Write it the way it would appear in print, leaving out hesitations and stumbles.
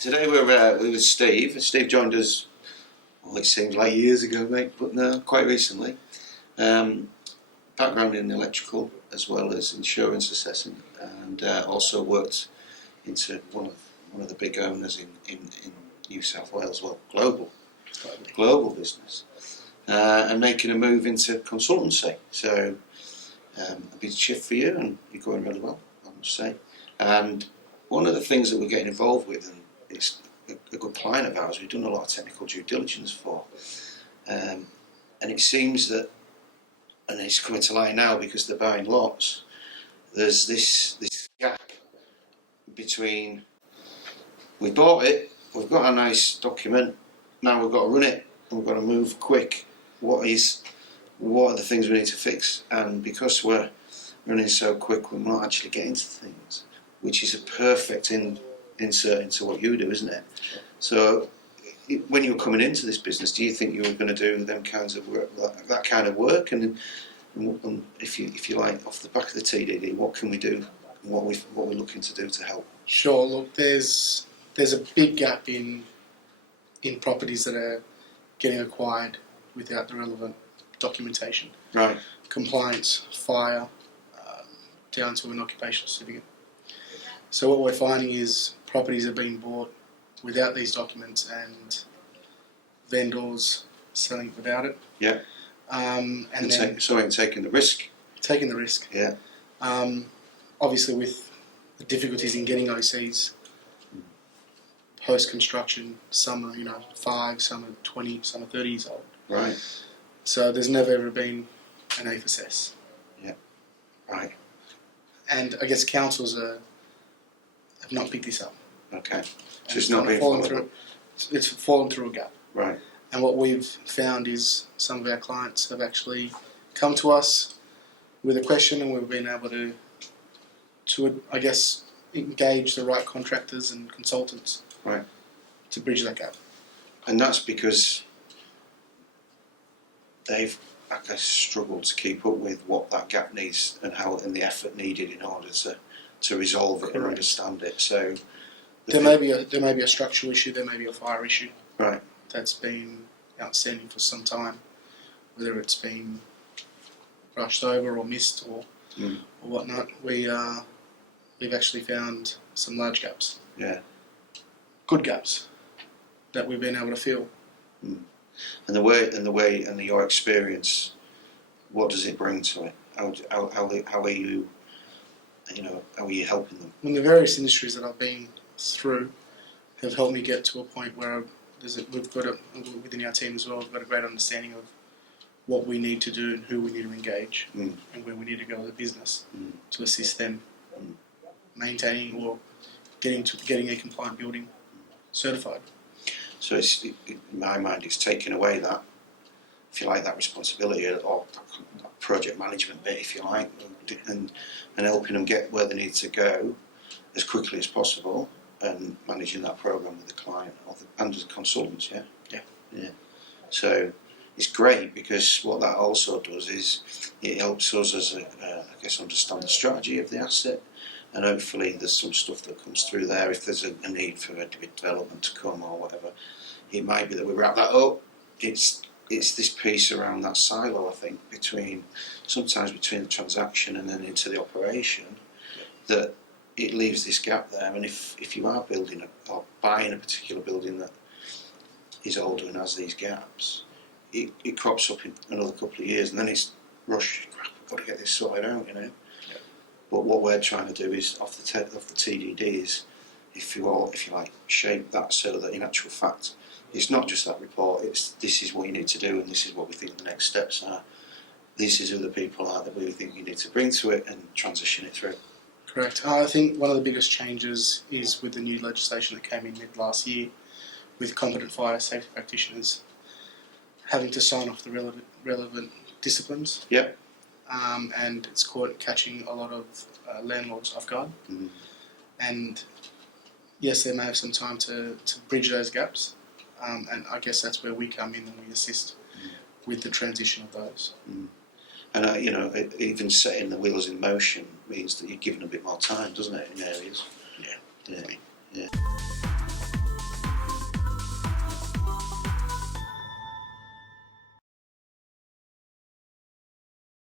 Today we're with Steve. Steve joined us, well, it seems like years ago, mate, but no, quite recently. Background in electrical as well as insurance assessing, and also worked into one of the big owners in New South Wales, well, global business, and making a move into consultancy. So a big shift for you, and you're going really well, I must say. And one of the things that we're getting involved with, and it's a good client of ours, we've done a lot of technical due diligence for, and it seems that, and it's coming to light now because they're buying lots, there's this gap between, we bought it, we've got a nice document, now we've got to run it, and we've got to move quick. What are the things we need to fix? And because we're running so quick, we're not actually getting to things, which is a perfect insert into what you do, isn't it? So when you were coming into this business, do you think you were going to do them kinds of work, that kind of work? And if you like, off the back of the TDD, what can we do? What we're looking to do to help? Sure. Look, there's a big gap in properties that are getting acquired without the relevant documentation. Right. Compliance, fire, down to an occupational certificate. So what we're finding is properties are being bought without these documents and vendors selling without it. Yeah. And taking the risk. Taking the risk. Yeah. Obviously, with the difficulties in getting OCs, post-construction, some are 5, some are 20, some are 30 years old. Right. So there's never ever been an ASsetWize. Yeah. Right. And I guess councils have not picked this up. Okay. So it's not been followed through. It's fallen through a gap. Right. And what we've found is some of our clients have actually come to us with a question, and we've been able to I guess, engage the right contractors and consultants. Right. To bridge that gap. And that's because they've, I guess, struggled to keep up with what that gap needs and the effort needed in order to resolve it. Correct. And understand it. So there may be a structural issue, there may be a fire issue. Right. That's been outstanding for some time, whether it's been brushed over or missed or whatnot. We've actually found some large gaps. Yeah. Good gaps that we've been able to fill. Mm. And your experience, what does it bring to it? How are you helping them? Well, the various industries that I've been through have helped me get to a point where we've got within our team as well, we've got a great understanding of what we need to do and who we need to engage and where we need to go as a business to assist them maintaining or getting a compliant building certified. So in my mind, it's taking away that, if you like, that responsibility or that project management bit, if you like, and helping them get where they need to go as quickly as possible, and managing that program with the client and the consultants. Yeah. So it's great, because what that also does is it helps us I guess, understand the strategy of the asset. And hopefully there's some stuff that comes through there if there's a need for a development to come or whatever. It might be that we wrap that up. It's this piece around that silo, I think, sometimes between the transaction and then into the operation, that it leaves this gap there. And if you are building or buying a particular building that is older and has these gaps, it crops up in another couple of years, and then it's rush. Crap, we've got to get this sorted out, But what we're trying to do is, off the TDD, is, if you like, shape that so that in actual fact, it's not just that report, it's this is what you need to do and this is what we think the next steps are. This is who the people are that we think you need to bring to it and transition it through. Correct. I think one of the biggest changes is with the new legislation that came in mid last year, with competent fire safety practitioners having to sign off the relevant disciplines. Yep. And it's catching a lot of landlords off guard. Mm-hmm. And yes, they may have some time to bridge those gaps, and I guess that's where we come in and we assist with the transition of those. Mm. And even setting the wheels in motion means that you're given a bit more time, doesn't it, in areas? Yeah.